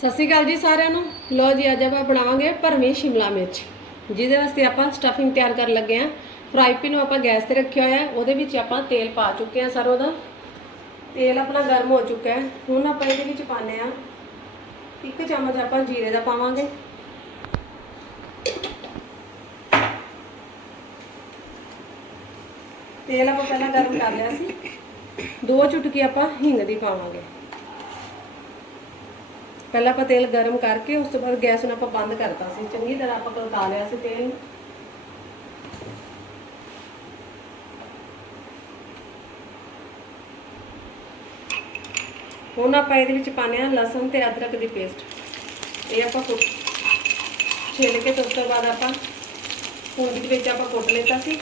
ਸਤਿ ਸ਼੍ਰੀ ਅਕਾਲ ਜੀ ਸਾਰਿਆਂ ਨੂੰ। ਲੋ ਜੀ, ਅੱਜ ਆਪਾਂ ਬਣਾਵਾਂਗੇ ਭਰਵੀਂ ਸ਼ਿਮਲਾ ਮਿਰਚ। ਜਿਹਦੇ ਵਾਸਤੇ ਆਪਾਂ ਸਟਫਿੰਗ ਤਿਆਰ ਕਰਨ ਲੱਗੇ ਆਂ ਫਰਾਈ ਪੈਨ ਨੂੰ ਆਪਾਂ ਗੈਸ ਤੇ ਰੱਖਿਆ ਹੋਇਆ ਉਹਦੇ ਵਿੱਚ ਆਪਾਂ ਤੇਲ ਪਾ ਚੁੱਕੇ ਆਂ ਸਰੋਂ ਦਾ ਤੇਲ ਆਪਣਾ ਗਰਮ ਹੋ ਚੁੱਕਾ ਹੈ। ਹੁਣ ਆਪਾਂ ਇਹਦੇ ਵਿੱਚ ਪਾਉਂਦੇ ਆਂ ਇੱਕ ਚਮਚ ਆਪਾਂ ਜੀਰੇ ਦਾ ਪਾਵਾਂਗੇ। ਤੇਲ ਆਪਾਂ ਪਹਿਲਾਂ ਗਰਮ ਕਰ ਲਿਆ ਸੀ। ਦੋ ਚੁਟਕੀ ਆਪਾਂ ਹਿੰਗ ਦੀ ਪਾਵਾਂਗੇ। ਪਹਿਲਾਂ ਆਪਾਂ ਤੇਲ ਗਰਮ ਕਰਕੇ ਉਸ ਤੋਂ ਬਾਅਦ ਗੈਸ ਨੂੰ ਆਪਾਂ ਬੰਦ ਕਰਤਾ ਸੀ। ਚੰਗੀ ਤਰ੍ਹਾਂ ਆਪਾਂ ਕਲਕਾ ਲਿਆ ਸੀ ਤੇਲ ਨੂੰ। ਹੁਣ ਆਪਾਂ ਇਹਦੇ ਵਿੱਚ ਪਾਉਂਦੇ ਹਾਂ ਲਸਣ ਤੇ ਅਦਰਕ ਦੀ ਪੇਸਟ। ਇਹ ਆਪਾਂ ਕੁੱਟ ਛਿੱਲ ਕੇ ਉਸ ਤੋਂ ਬਾਅਦ ਆਪਾਂ ਕੁੰਡੀ ਦੇ ਵਿੱਚ ਆਪਾਂ ਕੁੱਟ ਲਿੱਤਾ ਸੀ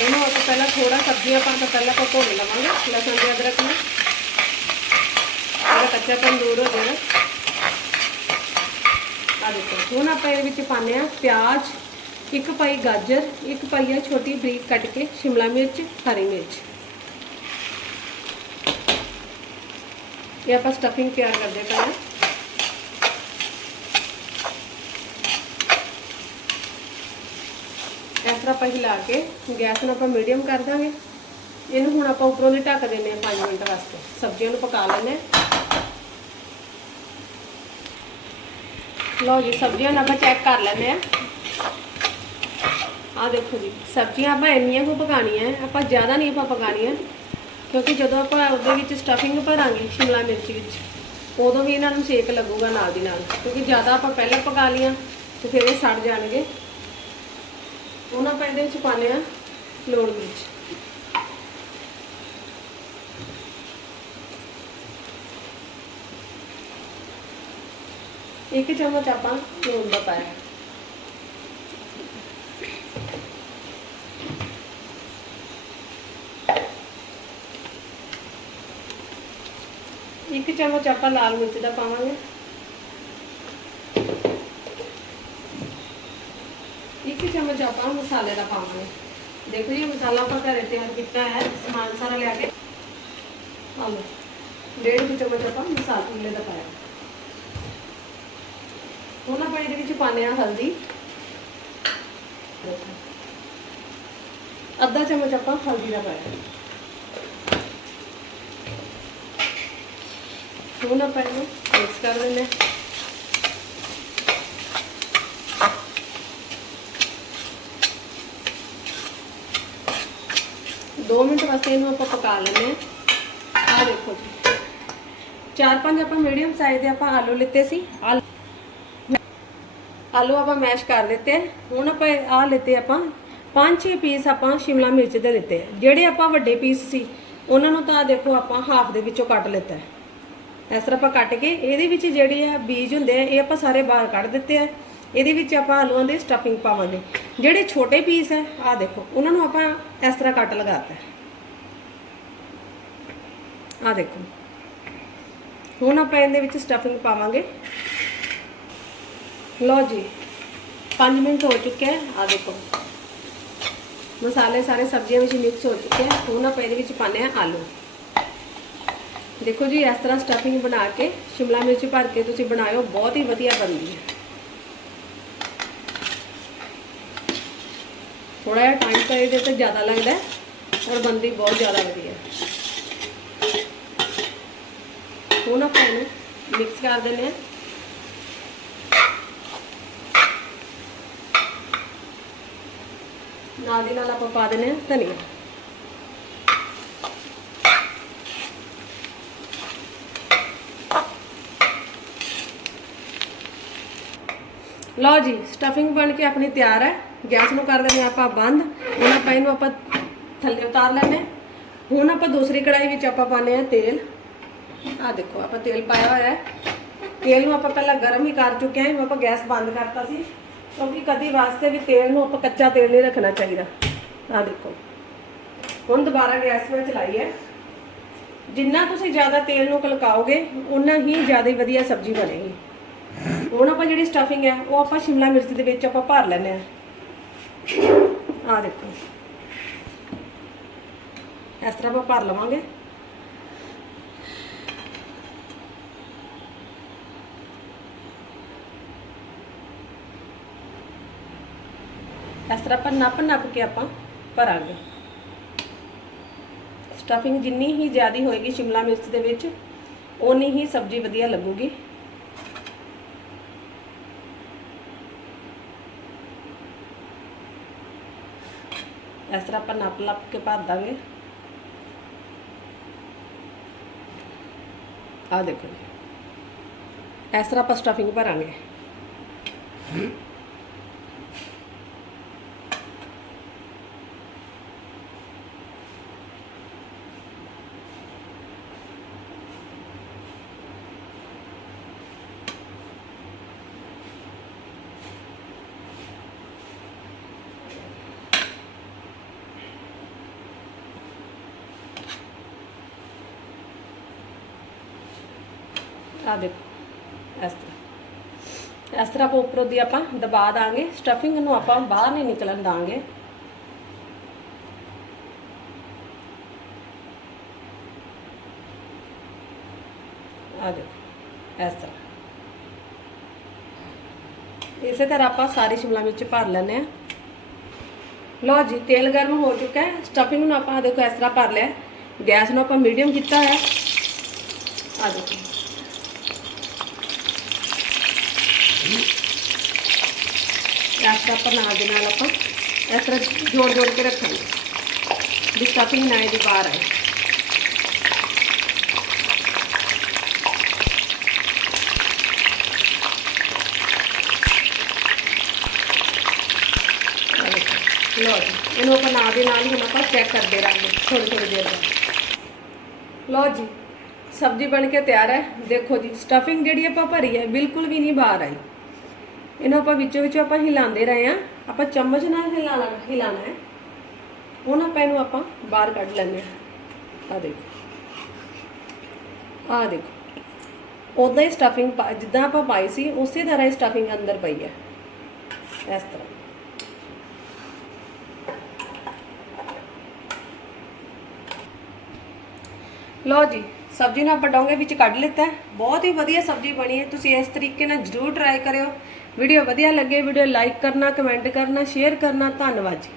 ਇਹਨੂੰ ਆਪਾਂ ਪਹਿਲਾਂ ਥੋੜਾ ਸਬਜ਼ੀਆਂ ਆਪਾਂ ਕੇ ਪਹਿਲਾਂ ਆਪਾਂ ਭੁੰਨ ਲਵਾਂਗੇ। ਲਸਣ ਤੇ ਅਦਰਕ ਨੂੰ। ਇਹਦਾ ਕੱਚਾਪਨ ਦੂਰ ਹੋ ਜਾਣਾ। ਆ ਦੇਖੋ, ਹੁਣ ਆਪਾਂ ਇਹਦੇ ਵਿੱਚ ਪਾਉਂਦੇ ਆ ਪਿਆਜ਼, ਇੱਕ ਪਾਈ ਗਾਜਰ, ਇੱਕ ਪਾਈ ਆ ਛੋਟੀ ਬਰੀਕ ਕੱਟ ਕੇ ਸ਼ਿਮਲਾ ਮਿਰਚ, ਹਰੀ ਮਿਰਚ। ਇਹ ਆਪਾਂ ਸਟਫਿੰਗ ਤਿਆਰ ਕਰਦੇ ਪਹਿਲਾਂ ਹਾਂ ਇਸ ਆਪਾਂ ਹਿਲਾ ਕੇ, ਗੈਸ ਨੂੰ ਆਪਾਂ ਮੀਡੀਅਮ ਕਰ ਦਾਂਗੇ। ਇਹਨੂੰ ਹੁਣ ਆਪਾਂ ਉੱਪਰੋਂ ਦੀ ਢੱਕ ਦਿੰਦੇ ਹਾਂ 5 ਮਿੰਟ ਵਾਸਤੇ। ਸਬਜ਼ੀਆਂ ਨੂੰ ਪਕਾ ਲੈਂਦੇ ਲਓ ਜੀ, ਸਬਜ਼ੀਆਂ ਨੂੰ ਆਪਾਂ ਚੈੱਕ ਕਰ ਲੈਂਦੇ ਆ ਆ ਦੇਖੋ ਜੀ, ਸਬਜ਼ੀਆਂ ਆਪਾਂ ਇੰਨੀਆਂ ਕੁ ਪਕਾਣੀਆਂ ਆਪਾਂ ਜ਼ਿਆਦਾ ਨਹੀਂ ਆਪਾਂ ਪਕਾਣੀਆਂ ਕਿਉਂਕਿ ਜਦੋਂ ਆਪਾਂ ਉਹਦੇ ਵਿੱਚ ਸਟਫਿੰਗ ਭਰਾਂਗੇ ਸ਼ਿਮਲਾ ਮਿਰਚ ਵਿੱਚ, ਉਦੋਂ ਵੀ ਇਹਨਾਂ ਨੂੰ ਸੇਕ ਲੱਗੂਗਾ ਨਾਲ ਦੀ ਨਾਲ, ਕਿਉਂਕਿ ਜ਼ਿਆਦਾ ਆਪਾਂ ਪਹਿਲਾਂ ਪਕਾ ਲੀਆਂ ਤੇ ਫਿਰ ਇਹ ਸੜ ਜਾਣਗੇ। ਹੁਣ ਆਪਾਂ ਇਹਦੇ ਵਿੱਚ ਪਾਉਂਦੇ ਆ ਲੋੜ ਮਿਰਚ ਇੱਕ ਚਮਚ ਆਪਾਂ ਲੂਣ ਦਾ ਪਾਇਆ। ਇੱਕ ਚਮਚ ਆਪਾਂ ਲਾਲ ਮਿਰਚ ਦਾ ਪਾਵਾਂਗੇ। ਚਮਚ ਆਪਾਂ ਮਸਾਲੇ ਦਾ ਪਾਵਾਂਗੇ ਦੇਖੋ ਜੀ ਮਸਾਲਾ ਆਪਾਂ ਘਰੇ ਤਿਆਰ ਕੀਤਾ ਹੈ, ਸਮਾਨ ਸਾਰਾ ਲਿਆ ਕੇ। ਆ ਡੇਢ ਕੁ ਚਮਚ ਆਪਾਂ ਮਸਾਲੇ ਦਾ ਪਾਇਆ। ਹੁਣ ਆਪਾਂ ਇਹਦੇ ਵਿੱਚ ਪਾਉਂਦੇ ਆ ਹਲਦੀ। ਅੱਧਾ ਚਮਚ ਆਪਾਂ ਹਲਦੀ ਦਾ ਪਾਇਆ। ਹੁਣ ਆਪਾਂ ਇਹਨੂੰ ਮਿਕਸ ਕਰ ਦਿੰਦੇ ਹਾਂ। ਦੋ ਮਿੰਟ ਵਾਸਤੇ ਇਹਨੂੰ ਆਪਾਂ ਪਕਾ ਲੈਂਦੇ ਹਾਂ। ਆ ਦੇਖੋ ਜੀ। ਚਾਰ ਪੰਜ ਆਪਾਂ ਮੀਡੀਅਮ ਸਾਈਜ਼ ਦੇ ਆਪਾਂ ਆਲੂ ਲਿੱਤੇ ਸੀ। ਆਲੂ ਆਲੂ ਆਪਾਂ ਮੈਸ਼ ਕਰ ਦਿੱਤੇ। ਹੁਣ ਆਪਾਂ ਆ ਲਿੱਤੇ ਆਪਾਂ ਪੰਜ ਛੇ ਪੀਸ ਆਪਾਂ ਸ਼ਿਮਲਾ ਮਿਰਚ ਦੇ ਲਿੱਤੇ। ਜਿਹੜੇ ਆਪਾਂ ਵੱਡੇ ਪੀਸ ਸੀ, ਉਹਨਾਂ ਨੂੰ ਤਾਂ ਦੇਖੋ ਆਪਾਂ ਹਾਫ ਦੇ ਵਿੱਚੋਂ ਕੱਟ ਲਿੱਤਾ ਇਸ ਤਰ੍ਹਾਂ ਆਪਾਂ ਕੱਟ ਕੇ ਇਹਦੇ ਵਿੱਚ ਜਿਹੜੇ ਆ ਬੀਜ ਹੁੰਦੇ ਆ, ਇਹ ਆਪਾਂ ਸਾਰੇ ਬਾਹਰ ਕੱਢ ਦਿੱਤੇ ਆ। ਇਹਦੇ ਵਿੱਚ ਆਪਾਂ ਆਲੂਆਂ ਦੇ ਸਟਫਿੰਗ ਪਾਵਾਂਗੇ। ਜਿਹੜੇ ਛੋਟੇ ਪੀਸ ਹੈ ਆ ਦੇਖੋ, ਉਹਨਾਂ ਨੂੰ ਆਪਾਂ ਇਸ ਤਰ੍ਹਾਂ ਕੱਟ ਲਗਾਤਾ ਆ ਦੇਖੋ। ਹੁਣ ਆਪਾਂ ਇਹਦੇ ਵਿੱਚ ਸਟਫਿੰਗ ਪਾਵਾਂਗੇ। ਲਓ ਜੀ 5 ਮਿੰਟ ਹੋ ਚੁੱਕੇ ਆ ਆ ਦੇਖੋ। ਮਸਾਲੇ ਸਾਰੇ ਸਬਜ਼ੀਆਂ ਵਿੱਚ ਮਿਕਸ ਹੋ ਚੁੱਕੇ ਆ ਹੁਣ ਆਪਾਂ ਇਹਦੇ ਵਿੱਚ ਪਾਣੇ ਆ ਆਲੂ। ਦੇਖੋ ਜੀ, ਇਸ ਤਰ੍ਹਾਂ ਸਟਫਿੰਗ ਬਣਾ ਕੇ ਸ਼ਿਮਲਾ ਮਿਰਚ ਭਰ ਕੇ ਤੁਸੀਂ ਬਣਾਇਓ, ਬਹੁਤ ਹੀ ਵਧੀਆ ਬਣਦੀ ਹੈ। ਥੋੜਾ ਜਿਹਾ ਟਾਈਮ ਤਾਂ ਇਹਦੇ ਤੇ ਜ਼ਿਆਦਾ ਲੱਗਦਾ ਹੈ ਔਰ ਬਣਦੀ ਬਹੁਤ ਜ਼ਿਆਦਾ ਵਧੀਆ ਹੈ ਹੁਣ ਆਪਾਂ ਇਹਨੂੰ ਮਿਕਸ ਕਰ ਦਿੰਦੇ ਹਾਂ ਨਾਲ ਦੀ ਨਾਲ ਆਪਾਂ ਪਾ ਦਿੰਦੇ ਹਾਂ ਧਨੀਆ ਲਓ ਜੀ ਸਟਫਿੰਗ ਬਣ ਕੇ ਆਪਣੀ ਤਿਆਰ ਹੈ ਗੈਸ ਨੂੰ ਕਰ ਦਿੰਦੇ ਹਾਂ ਆਪਾਂ ਬੰਦ, ਹੁਣ ਆਪਾਂ ਇਹਨੂੰ ਆਪਾਂ ਥੱਲੇ ਉਤਾਰ ਲੈਂਦੇ ਹਾਂ। ਹੁਣ ਆਪਾਂ ਦੂਸਰੀ ਕੜਾਈ ਵਿੱਚ ਆਪਾਂ ਪਾਉਂਦੇ ਆ ਤੇਲ। ਆ ਦੇਖੋ, ਆਪਾਂ ਤੇਲ ਪਾਇਆ ਹੋਇਆ ਹੈ। ਤੇਲ ਨੂੰ ਆਪਾਂ ਪਹਿਲਾਂ ਗਰਮ ਹੀ ਕਰ ਚੁੱਕੇ ਹਾਂ ਹੁਣ ਆਪਾਂ ਗੈਸ ਬੰਦ ਕਰਤਾ ਸੀ। ਕਿਉਂਕਿ ਕਦੀ ਵਾਸਤੇ ਵੀ ਤੇਲ ਨੂੰ ਆਪਾਂ ਕੱਚਾ ਤੇਲ ਨਹੀਂ ਰੱਖਣਾ ਚਾਹੀਦਾ। ਆ ਦੇਖੋ, ਹੁਣ ਦੁਬਾਰਾ ਗੈਸ ਮੈਂ ਚਲਾਈ ਹੈ। ਜਿੰਨਾ ਤੁਸੀਂ ਜ਼ਿਆਦਾ ਤੇਲ ਨੂੰ ਕਲਕਾਓਗੇ ਉਨਾ ਹੀ ਜ਼ਿਆਦਾ ਵਧੀਆ ਸਬਜ਼ੀ ਬਣੇਗੀ। ਹੁਣ ਆਪਾਂ ਜਿਹੜੀ ਸਟਫਿੰਗ ਹੈ, ਉਹ ਆਪਾਂ ਸ਼ਿਮਲਾ ਮਿਰਚ ਦੇ ਵਿੱਚ ਆਪਾਂ ਭਰ ਲੈਣੇ ਆ ਆ ਦੇਖੋ। ਇਸ ਤਰ੍ਹਾਂ ਆਪਾਂ ਭਰ ਲਵਾਂਗੇ। ਇਸ ਤਰ੍ਹਾਂ ਆਪਾਂ ਨੱਪ ਨੱਪ ਕੇ ਆਪਾਂ ਭਰਾਂਗੇ। ਸਟਫਿੰਗ ਜਿੰਨੀ ਹੀ ਜ਼ਿਆਦੀ ਹੋਏਗੀ ਸ਼ਿਮਲਾ ਮਿਰਚ ਦੇ ਵਿੱਚ, ਓਨੀ ਹੀ ਸਬਜ਼ੀ ਵਧੀਆ ਲੱਗੂਗੀ। ਇਸ ਤਰ੍ਹਾਂ ਆਪਾਂ ਨੱਪ ਲੱਪ ਕੇ ਭਰ ਦਾਂਗੇ ਆ ਦੇਖੋ ਜੀ। ਇਸ ਤਰ੍ਹਾਂ ਆਪਾਂ ਸਟਫਿੰਗ ਭਰਾਂਗੇ ਆ ਦੇਖੋ, ਇਸ ਤਰ੍ਹਾਂ। ਇਸ ਤਰ੍ਹਾਂ ਆਪਾਂ ਉੱਪਰੋਂ ਦੀ ਆਪਾਂ ਦਬਾ ਦਾਂਗੇ। ਸਟਫਿੰਗ ਨੂੰ ਆਪਾਂ ਬਾਹਰ ਨਹੀਂ ਨਿਕਲਣ ਦਾਂਗੇ। ਆ ਦੇਖੋ, ਇਸ ਤਰ੍ਹਾਂ। ਇਸੇ ਤਰ੍ਹਾਂ ਆਪਾਂ ਸਾਰੀ ਸ਼ਿਮਲਾ ਮਿਰਚ ਭਰ ਲੈਣੇ ਆ ਲਓ ਜੀ, ਤੇਲ ਗਰਮ ਹੋ ਚੁੱਕਾ ਹੈ। ਸਟਫਿੰਗ ਨੂੰ ਆਪਾਂ ਦੇਖੋ ਇਸ ਤਰ੍ਹਾਂ ਭਰ ਲਿਆ ਗੈਸ ਨੂੰ ਆਪਾਂ ਮੀਡੀਅਮ ਕੀਤਾ ਹੋਇਆ ਆ ਦੇਖੋ ਇਸ ਤਰ੍ਹਾਂ ਆਪਾਂ ਨਾਲ ਦੇ ਨਾਲ ਆਪਾਂ ਇਸ ਤਰ੍ਹਾਂ ਜੋੜ ਜੋੜ ਕੇ ਰੱਖਾਂਗੇ ਵੀ ਸਟਫਿੰਗ ਨਾ ਇਹਦੀ ਬਾਹਰ ਆਏ ਆਹ ਦੇਖੋ। ਲਓ ਜੀ ਇਹਨੂੰ ਆਪਾਂ ਨਾਲ ਸਬਜ਼ੀ ਬਣ ਕੇ ਤਿਆਰ ਹੈ। ਦੇਖੋ ਜੀ ਸਟਫਿੰਗ ਜਿਹੜੀ ਆਪਾਂ ਭਰੀ ਹੈ, ਬਿਲਕੁਲ ਵੀ ਨਹੀਂ ਬਾਹਰ ਆਈ। ਇਹਨੂੰ ਆਪਾਂ ਵਿੱਚੋਂ ਵਿੱਚੋਂ ਆਪਾਂ ਹਿਲਾਉਂਦੇ ਰਹੇ ਆ ਆਪਾਂ ਚਮਚ ਨਾਲ ਹਿਲਾਣਾ ਹਿਲਾਣਾ ਹੈ। ਹੁਣ ਆਪਾਂ ਇਹਨੂੰ ਆਪਾਂ ਬਾਹਰ ਕੱਢ ਲੈਂਦੇ ਆ ਆ ਦੇਖੋ। ਆ ਦੇਖੋ। ਉਦਾਂ ਹੀ ਸਟਫਿੰਗ ਜਿੱਦਾਂ ਆਪਾਂ ਪਾਈ ਸੀ, ਉਸੇ ਤਰ੍ਹਾਂ ਹੀ ਸਟਫਿੰਗ ਅੰਦਰ ਪਈ ਹੈ। ਇਸ ਤਰ੍ਹਾਂ। ਲਓ ਜੀ ਸਬਜ਼ੀ ਨੂੰ ਆਪਾਂ ਡੋਂਗੇ ਵਿੱਚ ਕੱਢ ਲਿੱਤਾ ਬਹੁਤ ਹੀ ਵਧੀਆ ਸਬਜ਼ੀ ਬਣੀ ਹੈ। ਤੁਸੀਂ ਇਸ ਤਰੀਕੇ ਨਾਲ ਜਰੂਰ ਟਰਾਈ ਕਰਿਓ। ਵੀਡੀਓ ਵਧੀਆ ਲੱਗੇ, ਵੀਡੀਓ ਲਾਈਕ ਕਰਨਾ ਕਮੈਂਟ ਕਰਨਾ ਸ਼ੇਅਰ ਕਰਨਾ। ਧੰਨਵਾਦ ਜੀ।